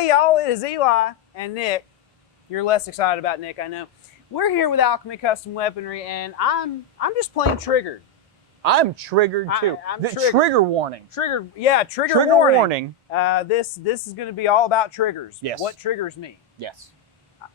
Hey y'all, it is Eli and Nick. You're less excited about Nick, I know. We're here with Alchemy Custom Weaponry, and I'm just plain triggered. I'm triggered too. I'm triggered. Trigger warning. Trigger warning. This is going to be all about triggers. Yes. What triggers me? Yes.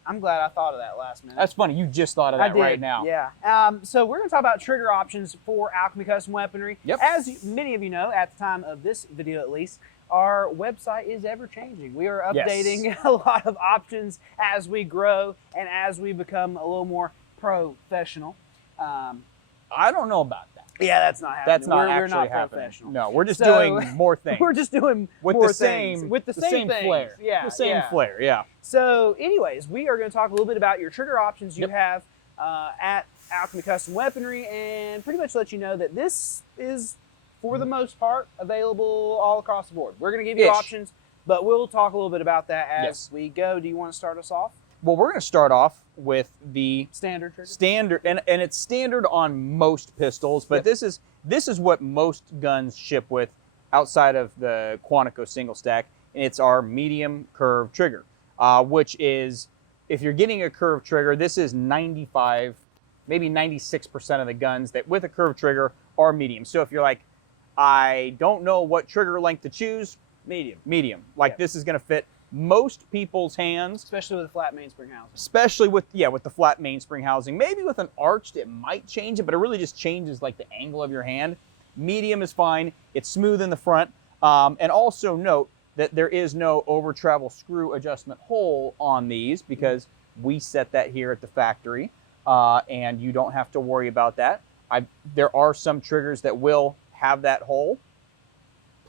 I'm glad I thought of that last minute. That's funny. You just thought of that right now. Yeah. So we're going to talk about trigger options for Alchemy Custom Weaponry. Yep. As many of you know, at the time of this video at least, our website is ever changing. We are updating a lot of options as we grow and as we become a little more professional. I don't know about that. Yeah, that's not happening. That's not we're actually not happening. professional. No, we're just doing more things. We're just doing with more the same things. With the same things. flair. Yeah, the same flair. Yeah. So, anyways, we are going to talk a little bit about your trigger options you have at Alchemy Custom Weaponry, and pretty much let you know that this is, for the most part, available all across the board. We're going to give you options, but we'll talk a little bit about that as we go. Do you want to start us off? Well, we're going to start off with the standard trigger. Standard, and it's standard on most pistols, but this is what most guns ship with outside of the Quantico single stack, and it's our medium curve trigger, which is, if you're getting a curved trigger, this is 95, maybe 96% of the guns that with a curved trigger are medium. So if you're like, I don't know what trigger length to choose, medium. Like this is going to fit most people's hands, especially with a flat mainspring housing. Especially with the flat mainspring housing. Maybe with an arched, it might change it, but it really just changes like the angle of your hand. Medium is fine. It's smooth in the front. And also note that there is no over travel screw adjustment hole on these because we set that here at the factory, and you don't have to worry about that. There are some triggers that will have that hole.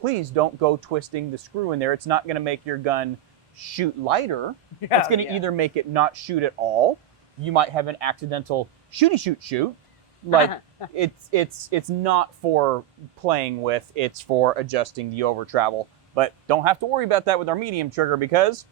Please don't go twisting the screw in there. It's not going to make your gun shoot lighter. It's going to either make it not shoot at all. You might have an accidental shoot. Like it's not for playing with. It's for adjusting the over travel. But don't have to worry about that with our medium trigger because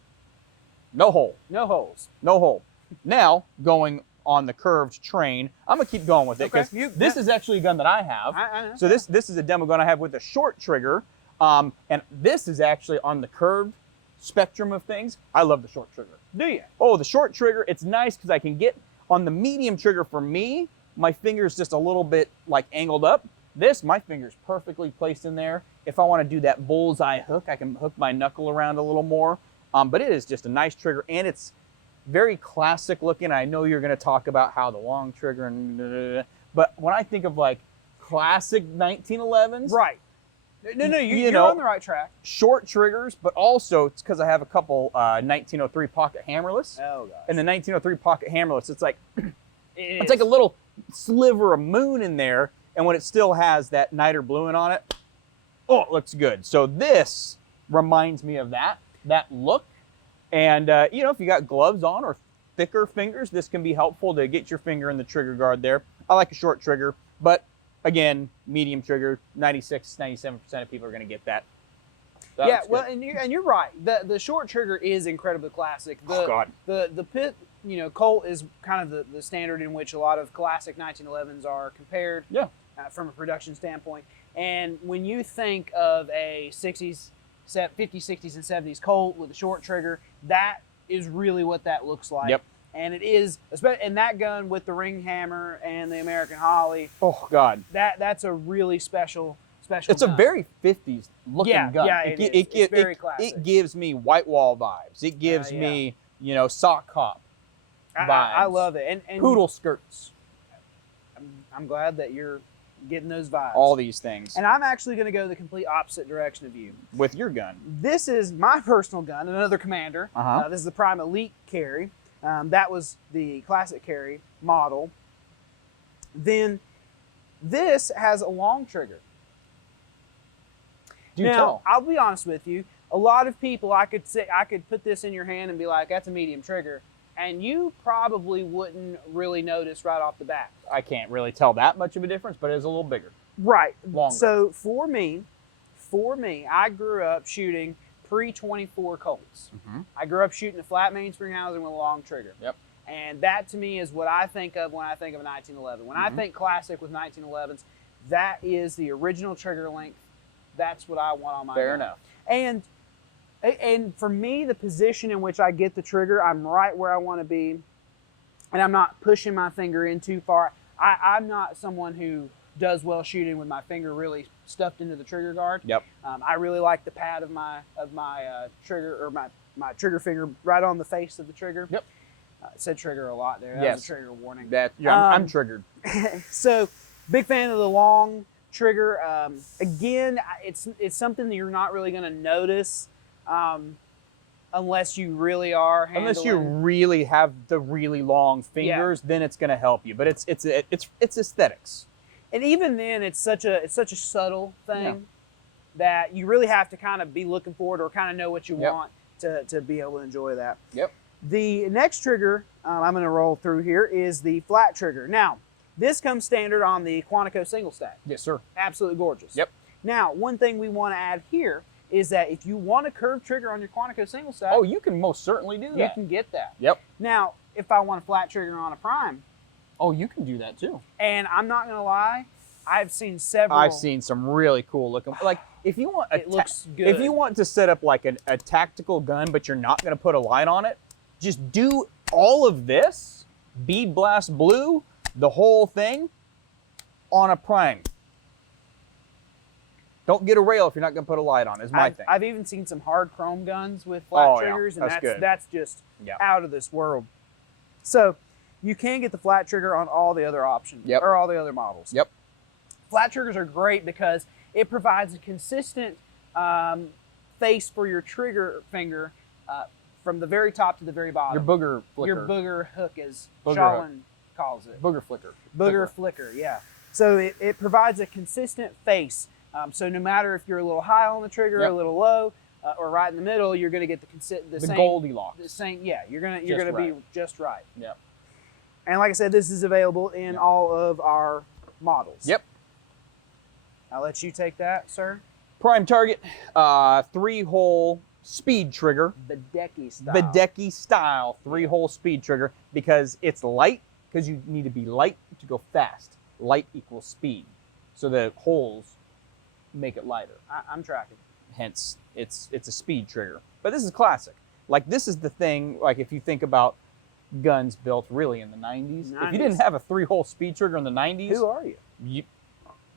no hole. No holes. No hole. Now going on the curved train, I'm gonna keep going with it because this is actually a gun that I have. I know. So this is a demo gun I have with a short trigger, and this is actually on the curved spectrum of things. I love the short trigger. Do you? Oh, the short trigger, it's nice because I can get on the medium trigger. For me, my finger's just a little bit like angled up. My finger's perfectly placed in there. If I want to do that bullseye hook, I can hook my knuckle around a little more. But it is just a nice trigger, and it's very classic looking. I know you're going to talk about how the long trigger and but when I think of like classic 1911s, right? No, you're on the right track. Short triggers, but also it's because I have a couple 1903 pocket hammerless. Oh gosh. And the 1903 pocket hammerless, it's like it's like a little sliver of moon in there, and when it still has that niter bluing on it, oh, it looks good. So this reminds me of that look. And, if you got gloves on or thicker fingers, this can be helpful to get your finger in the trigger guard there. I like a short trigger, but again, medium trigger, 96, 97% of people are going to get that. And you're right. The short trigger is incredibly classic. The pit, Colt is kind of the standard in which a lot of classic 1911s are compared from a production standpoint. And when you think of a 50s, 60s, and 70s Colt with a short trigger, that is really what that looks like. Yep. And it is, and that gun with the ring hammer and the American Holly. Oh God. That's a really special It's gun. A very 50s looking gun. Yeah, it's very classic. It gives me white wall vibes. It gives me, sock hop vibes. I love it. And poodle skirts. I'm glad that you're getting those vibes. All these things. And I'm actually going to go the complete opposite direction of you. With your gun. This is my personal gun, another Commander. This is the Prime Elite carry. That was the classic carry model. Then this has a long trigger. Now, I'll be honest with you. A lot of people, I could put this in your hand and be like, that's a medium trigger. And you probably wouldn't really notice right off the bat. I can't really tell that much of a difference, but it's a little bigger. Right. Longer. So for me, I grew up shooting pre-24 Colts. I grew up shooting a flat mainspring housing with a long trigger. Yep. And that to me is what I think of when I think of a 1911. When I think classic with 1911s, that is the original trigger length. That's what I want on my gun. Fair enough. And And for me, the position in which I get the trigger, I'm right where I want to be, and I'm not pushing my finger in too far. I'm not someone who does well shooting with my finger really stuffed into the trigger guard. Yep. I really like the pad of my trigger, or my trigger finger right on the face of the trigger. Yep. Said trigger a lot there. That yes. was a trigger warning. I'm triggered. So, big fan of the long trigger. Again, it's something that you're not really going to notice unless you really are handling. Unless you really have the really long fingers, then it's going to help you. But it's aesthetics. And even then, it's such a subtle thing that you really have to kind of be looking for it, or kind of know what you want to be able to enjoy that. Yep. The next trigger I'm going to roll through here is the flat trigger. Now, this comes standard on the Quantico single stack. Yes, sir. Absolutely gorgeous. Yep. Now, one thing we want to add here is that if you want a curved trigger on your Quantico single stack, oh, you can most certainly do that. You can get that. Yep. Now, if I want a flat trigger on a prime, oh, you can do that too. And I'm not going to lie, I've seen several. I've seen some really cool looking. Like if you want, it looks good. If you want to set up like a tactical gun, but you're not going to put a light on it, just do all of this, bead blast blue, the whole thing, on a prime. Don't get a rail if you're not going to put a light on. Is my thing. I've even seen some hard chrome guns with flat triggers, and that's just out of this world. So you can get the flat trigger on all the other options, or all the other models. Yep. Flat triggers are great because it provides a consistent face for your trigger finger from the very top to the very bottom. Your booger flicker. Your booger hook, as Shaolin calls it. Booger flicker. Booger flicker, yeah. So it provides a consistent face. So no matter if you're a little high on the trigger, a little low, or right in the middle, you're going to get the same Goldilocks. The same, you're gonna be just right. Yep. And like I said, this is available in all of our models. Yep. I'll let you take that, sir. Prime target, 3-hole speed trigger. Badeki style 3-hole speed trigger, because it's light, because you need to be light to go fast. Light equals speed. So the holes make it lighter. I'm tracking. Hence, it's a speed trigger. But this is classic. Like, this is the thing, like if you think about guns built really in the 90s. If you didn't have a 3-hole speed trigger in the 90s, who are you?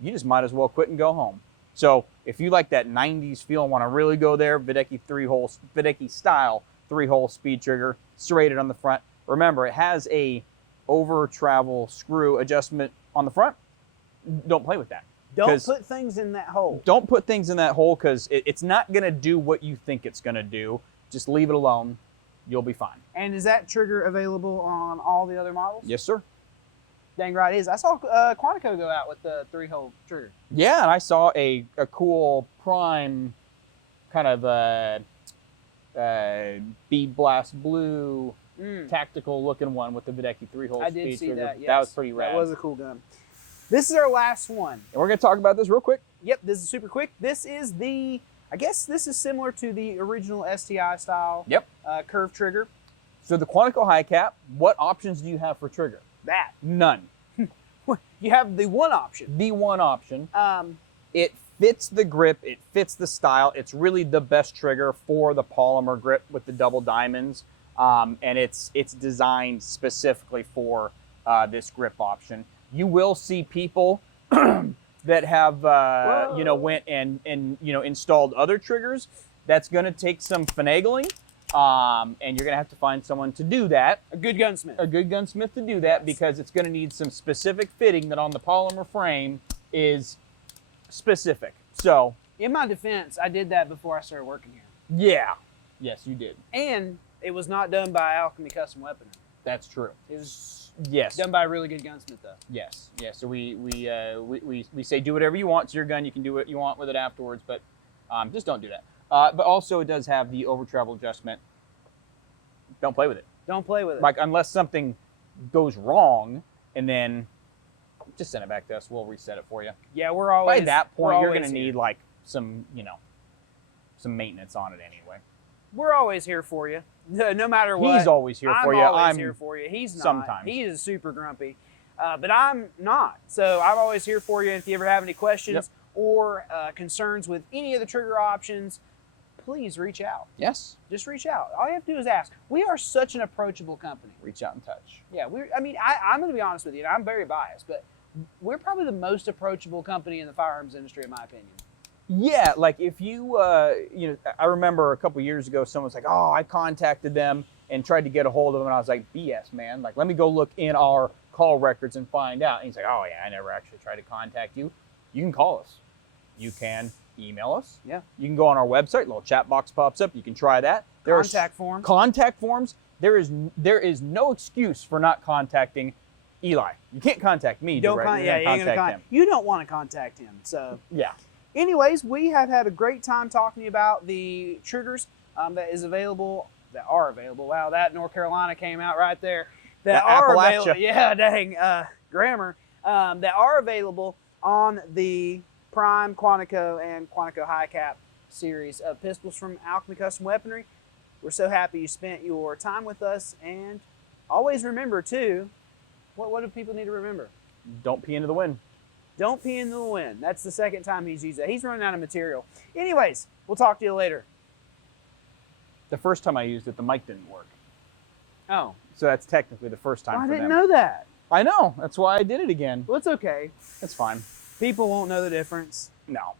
You just might as well quit and go home. So if you like that 90s feel and want to really go there, Badeki style 3-hole speed trigger, serrated on the front. Remember, it has a over travel screw adjustment on the front. Don't play with that. Don't put things in that hole. Don't put things in that hole, because it's not going to do what you think it's going to do. Just leave it alone. You'll be fine. And is that trigger available on all the other models? Yes, sir. Dang right it is. I saw Quantico go out with the 3-hole trigger. Yeah, and I saw a cool prime kind of bead blast blue tactical looking one with the Badeki 3-hole speed trigger. I did see that, yes. That was pretty rad. That was a cool gun. This is our last one. And we're going to talk about this real quick. Yep, this is super quick. This is I guess this is similar to the original STI style curved trigger. So the Quantico high cap, what options do you have for trigger? That. None. You have the one option. The one option. It fits the grip. It fits the style. It's really the best trigger for the polymer grip with the double diamonds. And it's designed specifically for this grip option. You will see people that have went and installed other triggers. That's going to take some finagling. And you're going to have to find someone to do that. A good gunsmith. A good gunsmith to do that, because it's going to need some specific fitting that on the polymer frame is specific. So, in my defense, I did that before I started working here. Yeah. Yes, you did. And it was not done by Alchemy Custom Weaponry. That's true. It was yes done by a really good gunsmith, though. Yes. Yeah. So we say do whatever you want. It's your gun. You can do what you want with it afterwards, but just don't do that. But also, it does have the over travel adjustment. Don't play with it. Don't play with it. Like, unless something goes wrong, and then just send it back to us. We'll reset it for you. Yeah, we're always. By that point, you're going to here. need like some maintenance on it anyway. We're always here for you, no matter what. He's always here for you. I'm always here for you. He's not. Sometimes. He is super grumpy, but I'm not. So I'm always here for you. If you ever have any questions or concerns with any of the trigger options, please reach out. Yes. Just reach out. All you have to do is ask. We are such an approachable company. Reach out and touch. Yeah, I'm going to be honest with you, and I'm very biased, but we're probably the most approachable company in the firearms industry, in my opinion. Yeah, like if you, I remember a couple years ago, someone was like, oh, I contacted them and tried to get a hold of them, and I was like, BS, man. Like, let me go look in our call records and find out. And he's like, oh, yeah, I never actually tried to contact you. You can call us. You can email us. Yeah. You can go on our website. A little chat box pops up. You can try that. Contact form. Contact forms. There is no excuse for not contacting Eli. You can't contact me. You don't contact him. You don't want to contact him. So yeah. Anyways, we have had a great time talking about the triggers that are available. Wow, that North Carolina came out right there. That are available. Yeah, dang grammar. That are available on the Prime, Quantico, and Quantico High Cap series of pistols from Alchemy Custom Weaponry. We're so happy you spent your time with us, and always remember too, what do people need to remember? Don't pee into the wind. Don't pee into the wind. That's the second time he's used that. He's running out of material. Anyways, we'll talk to you later. The first time I used it, the mic didn't work. Oh. So that's technically the first time for them. I didn't know that. I know. That's why I did it again. Well, it's okay. It's fine. People won't know the difference. No.